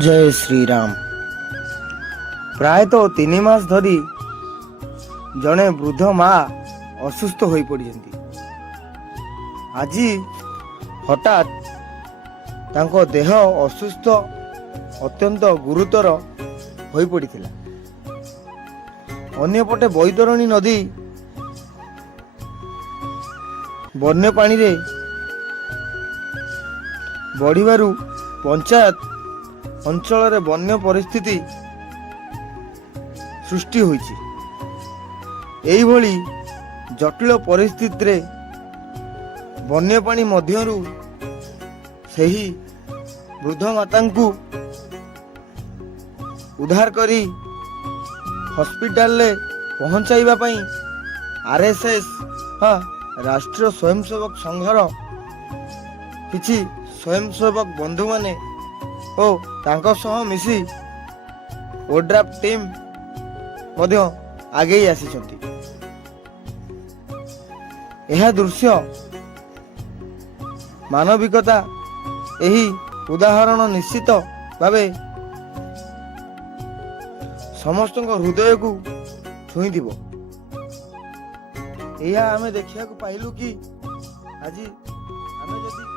जय श्री राम। प्रायतः 3 मास धरी जड़े वृद्ध माँ असुस्थ हो पड़ी। आज हठात तांको देह असुस्थ अत्यंत गुरुतर हो पड़ा। अन्यपटे बैतरणी नदी बन्य पानी रे बढ़िबारु पंचायत अंचल रे बन्य परिस्थिति सृष्टि होइछि। एई भली जटिल परिस्थिति रे बन्य पानी मध्यरु सही वृद्ध माता को उद्धार करी हॉस्पिटल ले पहुंचाइबा पई आरएसएस राष्ट्रीय स्वयंसेवक संघर किछि स्वयंसेवक बंधु माने ओ तांको सह मिसी ओड्राफ टीम मध्य आगे आसीछंती। यह दृश्य मानविकता एही उदाहरण निश्चित भावे समस्त हृदय को छुई दिबो। यह आमे देखिया को पाइलु कि आज आमे जदि